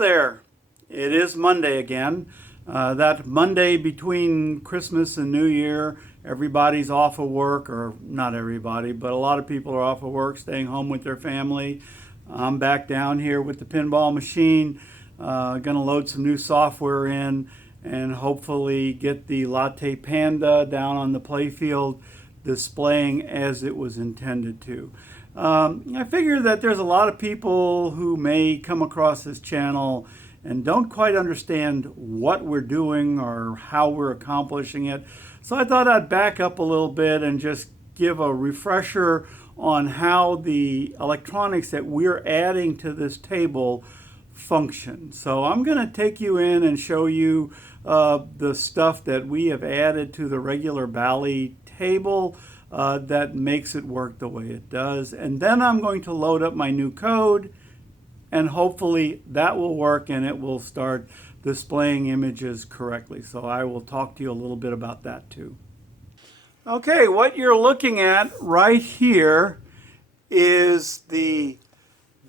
there. It is Monday again. That Monday between Christmas and New Year, everybody's off of work, or not everybody, but a lot of people are off of work, staying home with their family. I'm back down here with the pinball machine, going to load some new software in and hopefully get the Latte Panda down on the playfield displaying as it was intended to. I figure that there's a lot of people who may come across this channel and don't quite understand what we're doing or how we're accomplishing it. So I thought I'd back up a little bit and just give a refresher on how the electronics that we're adding to this table function. So I'm going to take you in and show you the stuff that we have added to the regular Bally table that makes it work the way it does. And then I'm going to load up my new code, and hopefully that will work and it will start displaying images correctly. So I will talk to you a little bit about that too. Okay, what you're looking at right here is the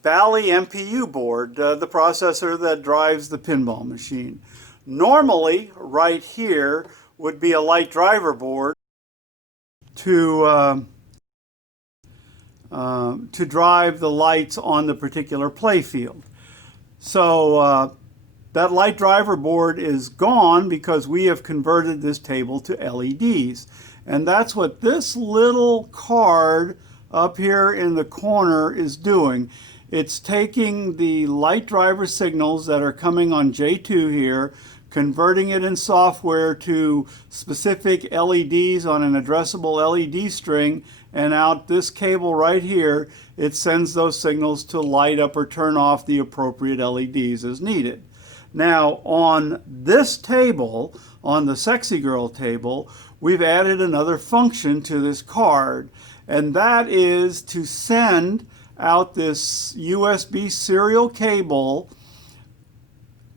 Bally MPU board, the processor that drives the pinball machine. Normally, right here would be a light driver board to drive the lights on the particular playfield. So that light driver board is gone because we have converted this table to LEDs. And that's what this little card up here in the corner is doing. It's taking the light driver signals that are coming on J2 here, converting it in software to specific LEDs on an addressable LED string, and out this cable right here, it sends those signals to light up or turn off the appropriate LEDs as needed. Now on this table, on the Sexy Girl table, we've added another function to this card, and that is to send out this USB serial cable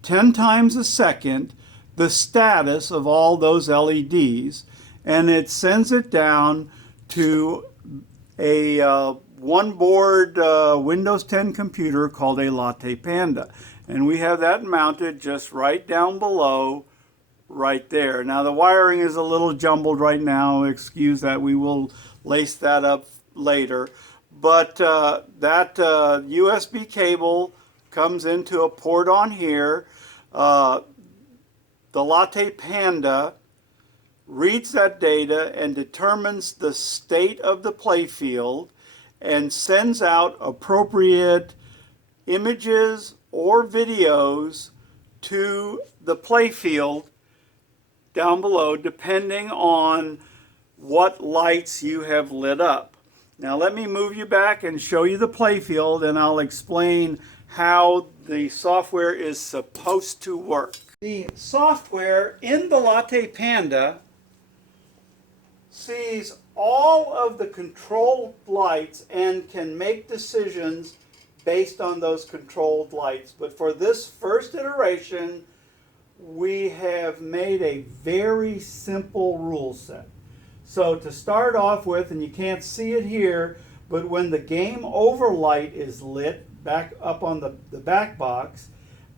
10 times a second, the status of all those LEDs, and it sends it down to a one board Windows 10 computer called a Latte Panda. And we have that mounted just right down below, right there. Now the wiring is a little jumbled right now, excuse that, we will lace that up later. But that USB cable comes into a port on here. The Latte Panda reads that data and determines the state of the playfield and sends out appropriate images or videos to the playfield down below, depending on what lights you have lit up. Now let me move you back and show you the playfield, and I'll explain how the software is supposed to work. The software in the Latte Panda sees all of the controlled lights and can make decisions based on those controlled lights. But for this first iteration, we have made a very simple rule set. So to start off with, and you can't see it here, but when the game over light is lit back up on the back box,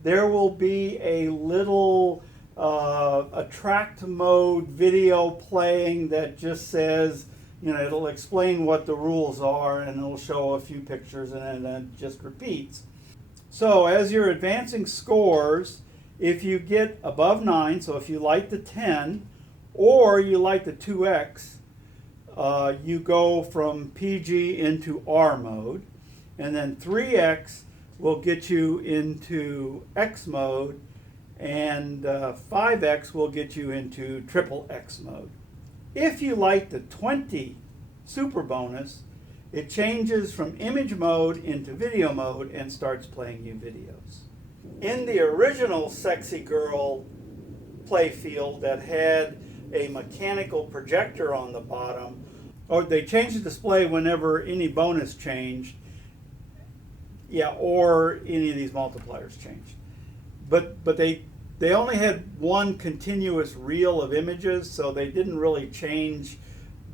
there will be a little attract mode video playing that just says, you know, it'll explain what the rules are and it'll show a few pictures and then it just repeats. So as you're advancing scores, if you get above 9, so if you light the 10 or you light the 2X, you go from PG into R mode, and then 3X will get you into X mode, and 5X will get you into triple X mode. If you light the 20 super bonus, it changes from image mode into video mode and starts playing you videos. In the original Sexy Girl playfield that had a mechanical projector on the bottom, or they changed the display whenever any bonus changed, yeah, or any of these multipliers changed. But they only had one continuous reel of images, so they didn't really change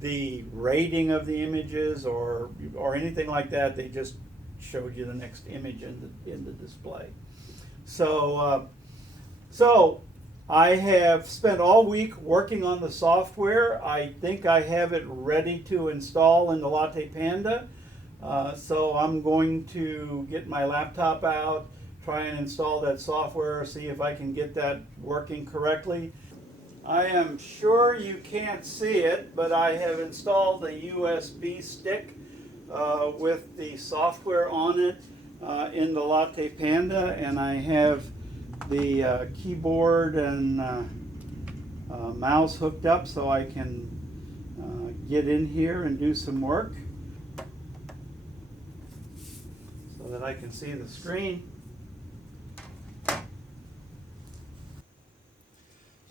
the rating of the images or anything like that. They just showed you the next image in the display. So I have spent all week working on the software. I think I have it ready to install in the Latte Panda. So I'm going to get my laptop out, try and install that software, see if I can get that working correctly. I am sure you can't see it, but I have installed a USB stick with the software on it in the Latte Panda, and I have the keyboard and mouse hooked up so I can get in here and do some work so that I can see the screen.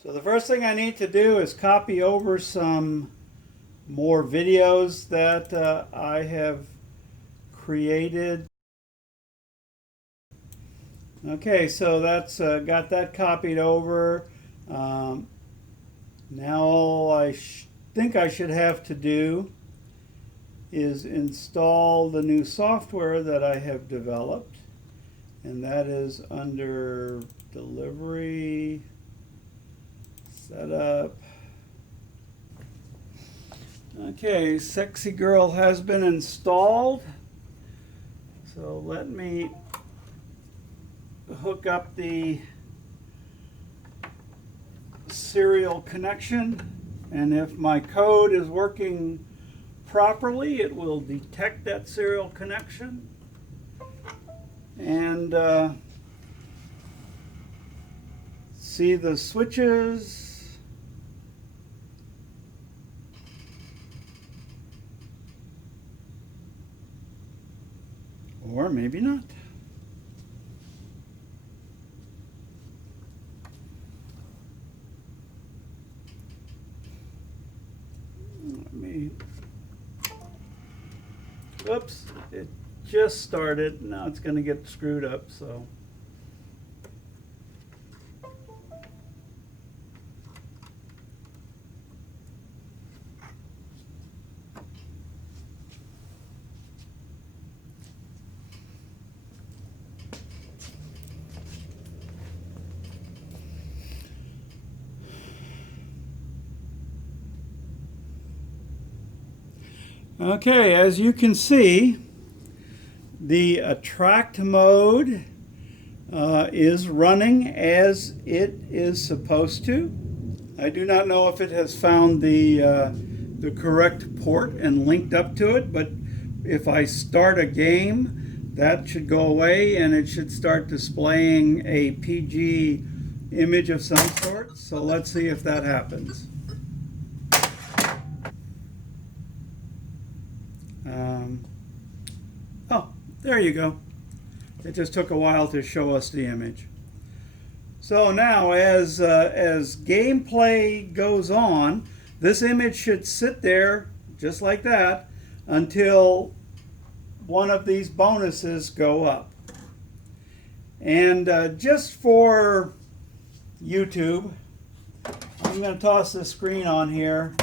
So the first thing I need to do is copy over some more videos that I have created. Okay, so that's got that copied over. Now all I think I should have to do is install the new software that I have developed, and that is under Delivery, Setup. Okay, Sexy Girl has been installed. So let me hook up the serial connection, and if my code is working properly, it will detect that serial connection and see the switches. Or maybe not. Whoops, it just started. Now it's going to get screwed up, so. Okay, as you can see, the attract mode is running as it is supposed to. I do not know if it has found the correct port and linked up to it, but if I start a game, that should go away and it should start displaying a PG image of some sort. So let's see if that happens. Oh, there you go. It just took a while to show us the image. So now as gameplay goes on, this image should sit there just like that until one of these bonuses go up. And just for YouTube, I'm going to toss the screen on here,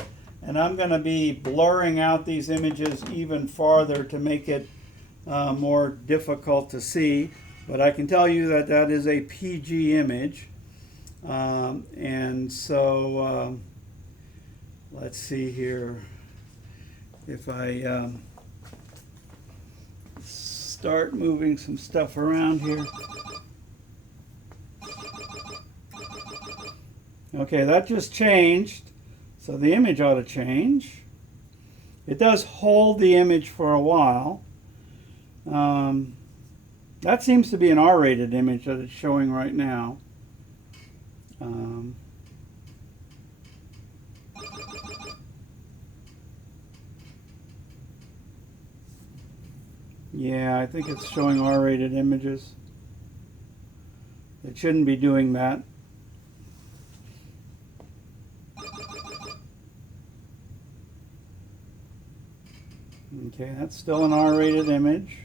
and I'm going to be blurring out these images even farther to make it more difficult to see. But I can tell you that that is a PG image. And so let's see here. If I start moving some stuff around here. Okay, that just changed. So the image ought to change. It does hold the image for a while. That seems to be an R-rated image that it's showing right now. Yeah, I think it's showing R-rated images. It shouldn't be doing that. Okay, that's still an R-rated image.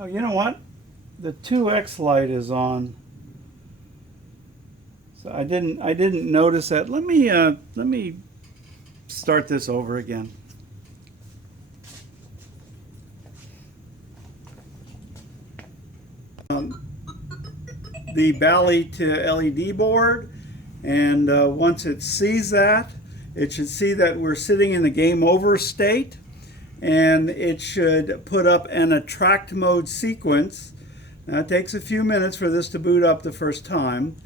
Oh, you know what? The 2x light is on. So I didn't notice that. Let me start this over again. The Bally to LED board, and once it sees that, it should see that we're sitting in the game over state, and it should put up an attract mode sequence. Now it takes a few minutes for this to boot up the first time,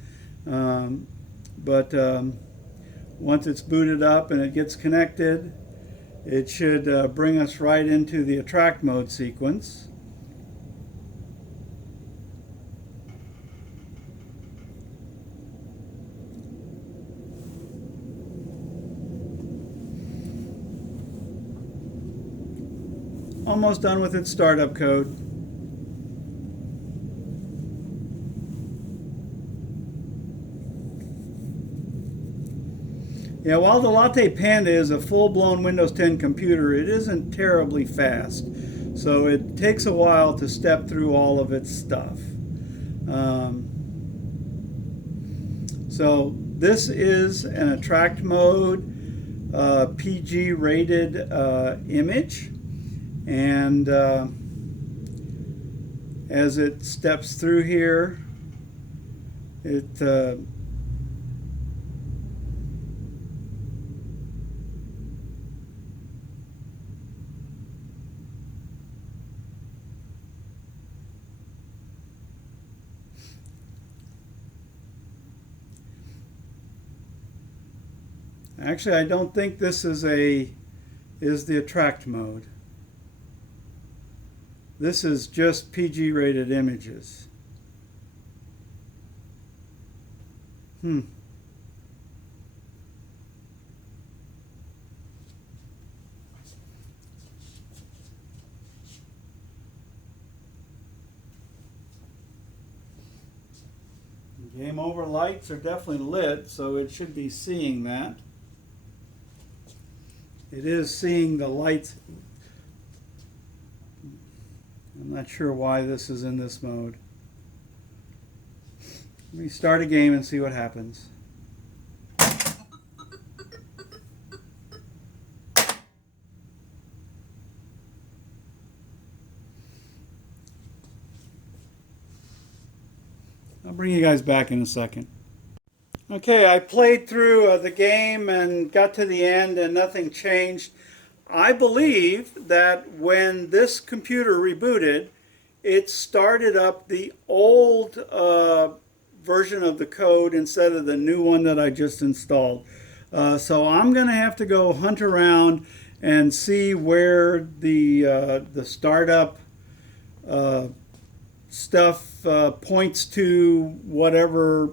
but once it's booted up and it gets connected, it should bring us right into the attract mode sequence. Almost done with its startup code. Yeah, while the Latte Panda is a full-blown Windows 10 computer, it isn't terribly fast. So it takes a while to step through all of its stuff. So this is an attract mode PG rated image. And as it steps through here, it actually, I don't think this is the attract mode. This is just PG rated images. Game over lights are definitely lit, so it should be seeing that. It is seeing the lights. I'm not sure why this is in this mode. Let me start a game and see what happens. I'll bring you guys back in a second. Okay, I played through the game and got to the end and nothing changed. I believe that when this computer rebooted, it started up the old version of the code instead of the new one that I just installed. So I'm going to have to go hunt around and see where the startup stuff points to whatever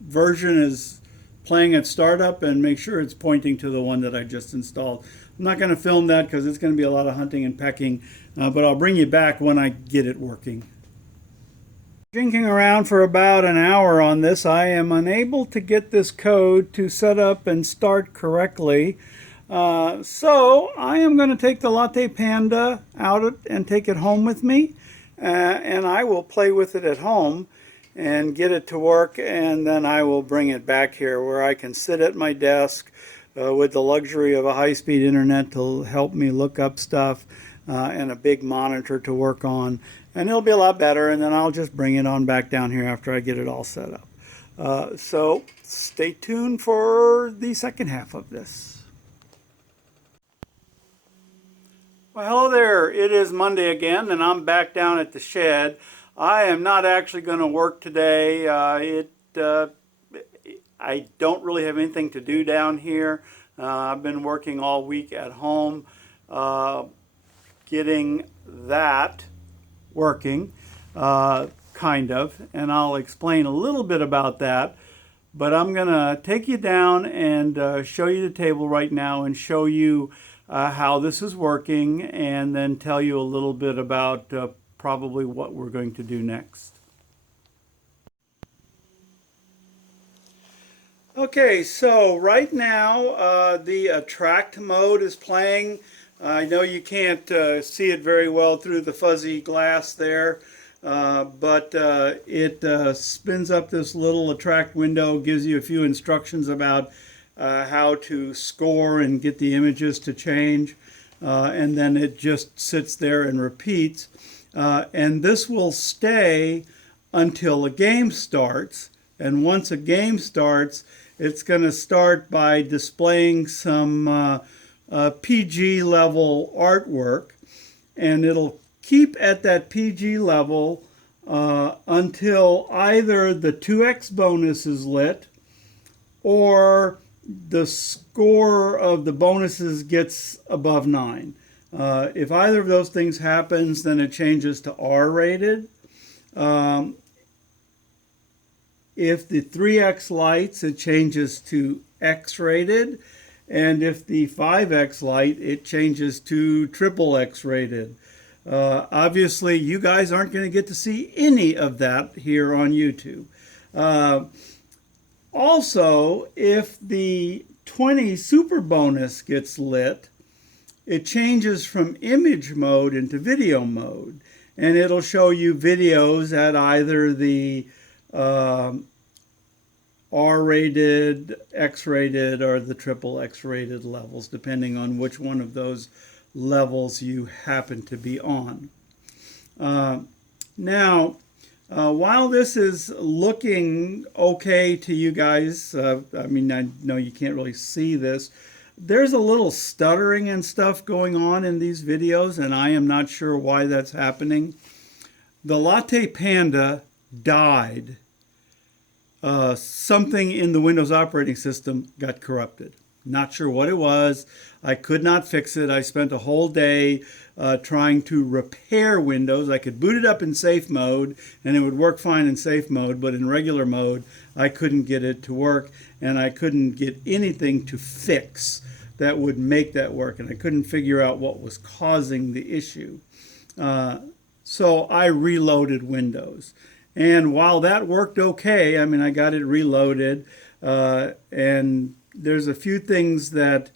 version is playing at startup, and make sure it's pointing to the one that I just installed. I'm not going to film that because it's going to be a lot of hunting and pecking, but I'll bring you back when I get it working. Jinking around for about an hour on this, I am unable to get this code to set up and start correctly. So I am going to take the Latte Panda out and take it home with me, and I will play with it at home and get it to work, and then I will bring it back here where I can sit at my desk with the luxury of a high-speed internet to help me look up stuff and a big monitor to work on, and it'll be a lot better, and then I'll just bring it on back down here after I get it all set up. So stay tuned for the second half of this. Well, hello there. It is Monday again, and I'm back down at the shed. I am not actually going to work today. I don't really have anything to do down here. I've been working all week at home, getting that working, kind of, and I'll explain a little bit about that. But I'm going to take you down and show you the table right now and show you how this is working, and then tell you a little bit about probably what we're going to do next. Okay, so right now the attract mode is playing I know you can't see it very well through the fuzzy glass there, but it spins up this little attract window, gives you a few instructions about how to score and get the images to change, and then it just sits there and repeats. And this will stay until a game starts, and once a game starts, it's going to start by displaying some PG level artwork, and it'll keep at that PG level until either the 2x bonus is lit or the score of the bonuses gets above 9. If either of those things happens, then it changes to R rated. If the 3x lights, it changes to X rated. And if the 5x light, it changes to triple X rated. Obviously, you guys aren't going to get to see any of that here on YouTube. Also, if the 20 super bonus gets lit, it changes from image mode into video mode. And it'll show you videos at either the R-rated, X-rated, or the triple X-rated levels, depending on which one of those levels you happen to be on. Now, while this is looking okay to you guys, I mean, I know you can't really see this, there's a little stuttering and stuff going on in these videos, and I am not sure why that's happening. The Latte Panda died. Something in the Windows operating system got corrupted. Not sure what it was. I could not fix it. I spent a whole day trying to repair Windows. I could boot it up in safe mode and it would work fine in safe mode, but in regular mode I couldn't get it to work, and I couldn't get anything to fix that would make that work, and I couldn't figure out what was causing the issue. So I reloaded Windows. And while that worked okay, I mean, I got it reloaded, and there's a few things that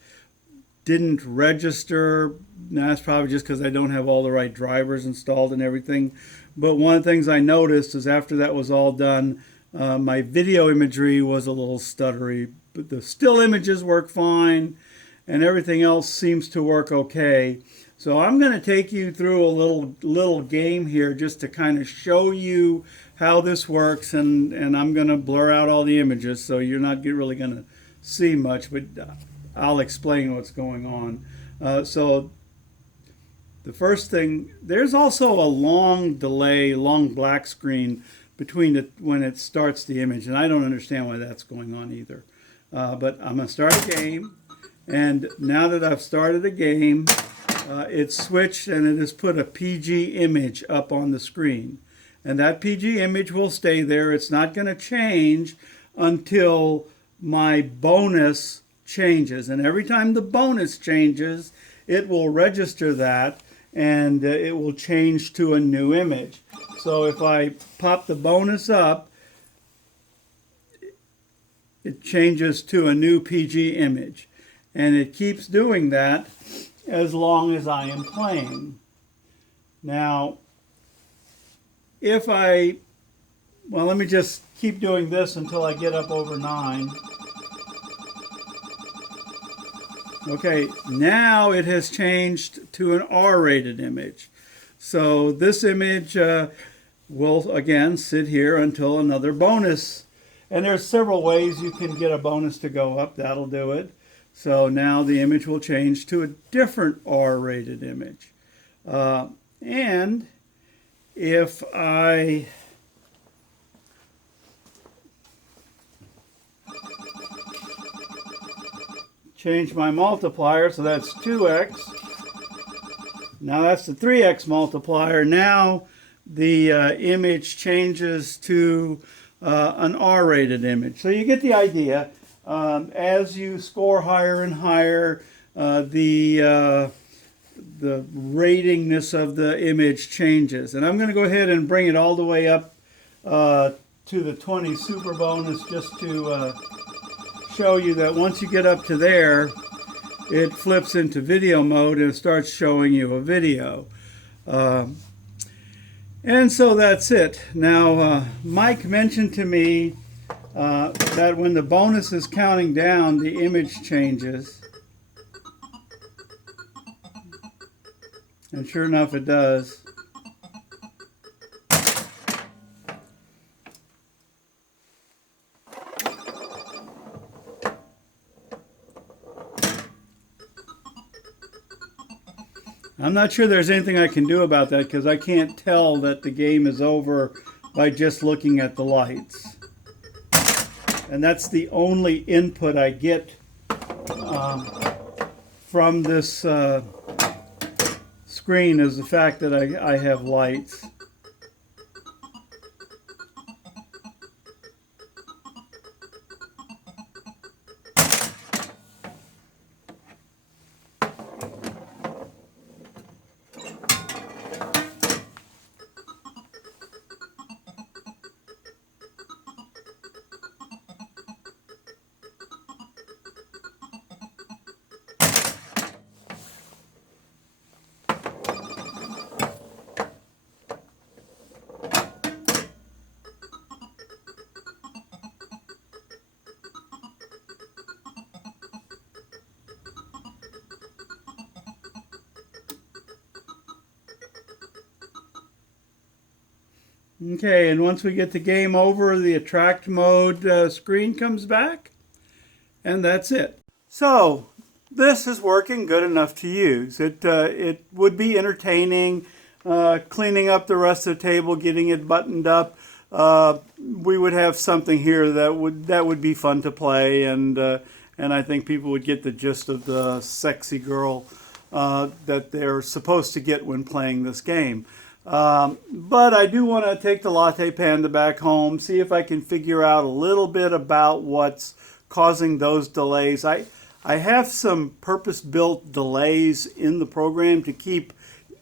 didn't register. Now, that's probably just because I don't have all the right drivers installed and everything. But one of the things I noticed is after that was all done, my video imagery was a little stuttery, but the still images work fine, and everything else seems to work okay. So I'm going to take you through a little game here just to kind of show you how this works, and I'm going to blur out all the images so you're not really going to see much, but I'll explain what's going on. So the first thing, there's also a long delay, long black screen between when it starts the image, and I don't understand why that's going on either. But I'm going to start a game, and now that I've started a game, it's switched and it has put a PG image up on the screen. And that PG image will stay there. It's not going to change until my bonus changes. And every time the bonus changes, it will register that and it will change to a new image. So if I pop the bonus up, it changes to a new PG image. And it keeps doing that as long as I am playing. Now, if well, let me just keep doing this until I get up over 9. Okay, now it has changed to an R-rated image. So this image will again sit here until another bonus. And there's several ways you can get a bonus to go up. That'll do it. So now the image will change to a different R-rated image. And if I change my multiplier, so that's 2x. Now that's the 3x multiplier. Now the image changes to an R-rated image. So you get the idea. As you score higher and higher, the ratingness of the image changes. And I'm going to go ahead and bring it all the way up to the 20 super bonus just to show you that once you get up to there, it flips into video mode and starts showing you a video. And so that's it. Now, Mike mentioned to me that when the bonus is counting down, the image changes. And sure enough, it does. I'm not sure there's anything I can do about that because I can't tell that the game is over by just looking at the lights. And that's the only input I get from this screen, is the fact that I have lights. Okay, and once we get the game over, the attract mode screen comes back, and that's it. So, this is working good enough to use. It would be entertaining, cleaning up the rest of the table, getting it buttoned up. We would have something here that would be fun to play, and I think people would get the gist of the sexy girl that they're supposed to get when playing this game. But I do want to take the Latte Panda back home, see if I can figure out a little bit about what's causing those delays. I have some purpose-built delays in the program to keep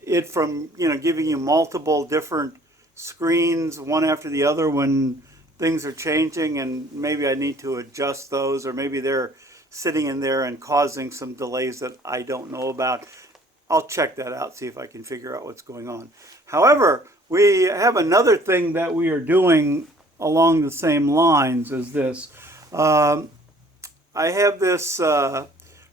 it from, giving you multiple different screens, one after the other, when things are changing, and maybe I need to adjust those, or maybe they're sitting in there and causing some delays that I don't know about. I'll check that out, see if I can figure out what's going on. However, we have another thing that we are doing along the same lines as this. I have this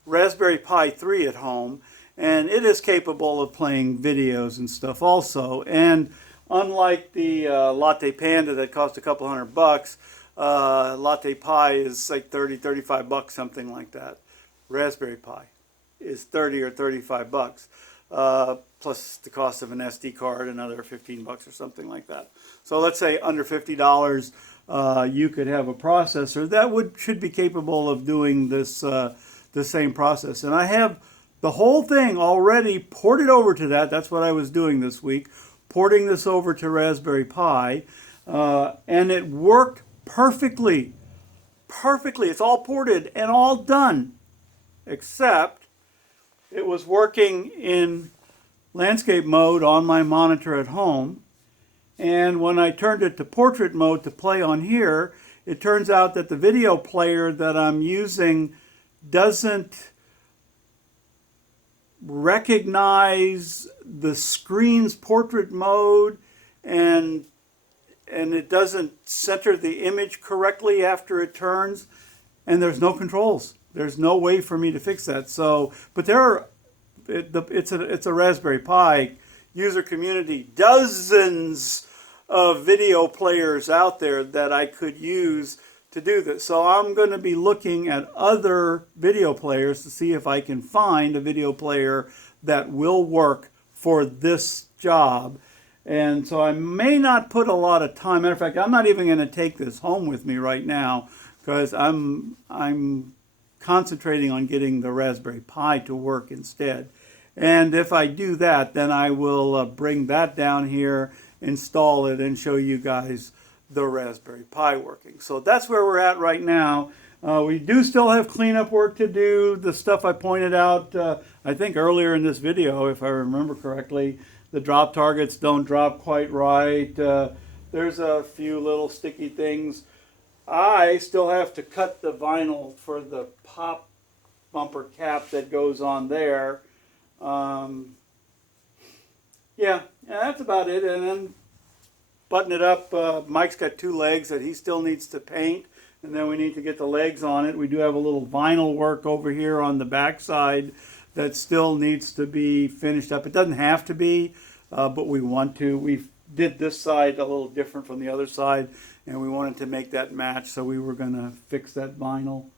Raspberry Pi 3 at home, and it is capable of playing videos and stuff also. And unlike the Latte Panda that cost a couple $100, Latte Pi is like 30, 35 bucks, something like that. Raspberry Pi is 30 or 35 bucks, plus the cost of an SD card, another 15 bucks or something like that. So let's say under $50, you could have a processor that should be capable of doing this the same process. And I have the whole thing already ported over to that. That's what I was doing this week, porting this over to Raspberry Pi, and it worked perfectly. Perfectly. It's all ported and all done, except it was working in landscape mode on my monitor at home, and when I turned it to portrait mode to play on here, it turns out that the video player that I'm using doesn't recognize the screen's portrait mode, and it doesn't center the image correctly after it turns, and there's no controls. There's no way for me to fix that. So, but it's a Raspberry Pi user community, dozens of video players out there that I could use to do this. So I'm going to be looking at other video players to see if I can find a video player that will work for this job. And so I may not put a lot of time. Matter of fact, I'm not even going to take this home with me right now, because I'm concentrating on getting the Raspberry Pi to work instead. And if I do that, then I will bring that down here, install it, and show you guys the Raspberry Pi working. So that's where we're at right now. We do still have cleanup work to do. The stuff I pointed out, I think earlier in this video, if I remember correctly, the drop targets don't drop quite right. There's a few little sticky things. I still have to cut the vinyl for the pop bumper cap that goes on there. Yeah, that's about it. And then button it up. Mike's got 2 legs that he still needs to paint, and then we need to get the legs on it. We do have a little vinyl work over here on the back side that still needs to be finished up. It doesn't have to be, but we want to. We did this side a little different from the other side, and we wanted to make that match, so we were going to fix that vinyl.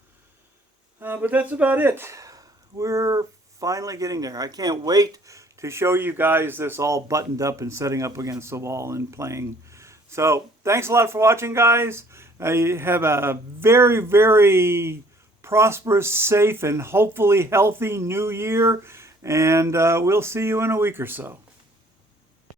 But that's about it. We're finally getting there. I can't wait to show you guys this all buttoned up and setting up against the wall and playing. So thanks a lot for watching, guys. Have a very, very prosperous, safe, and hopefully healthy new year. And we'll see you in a week or so.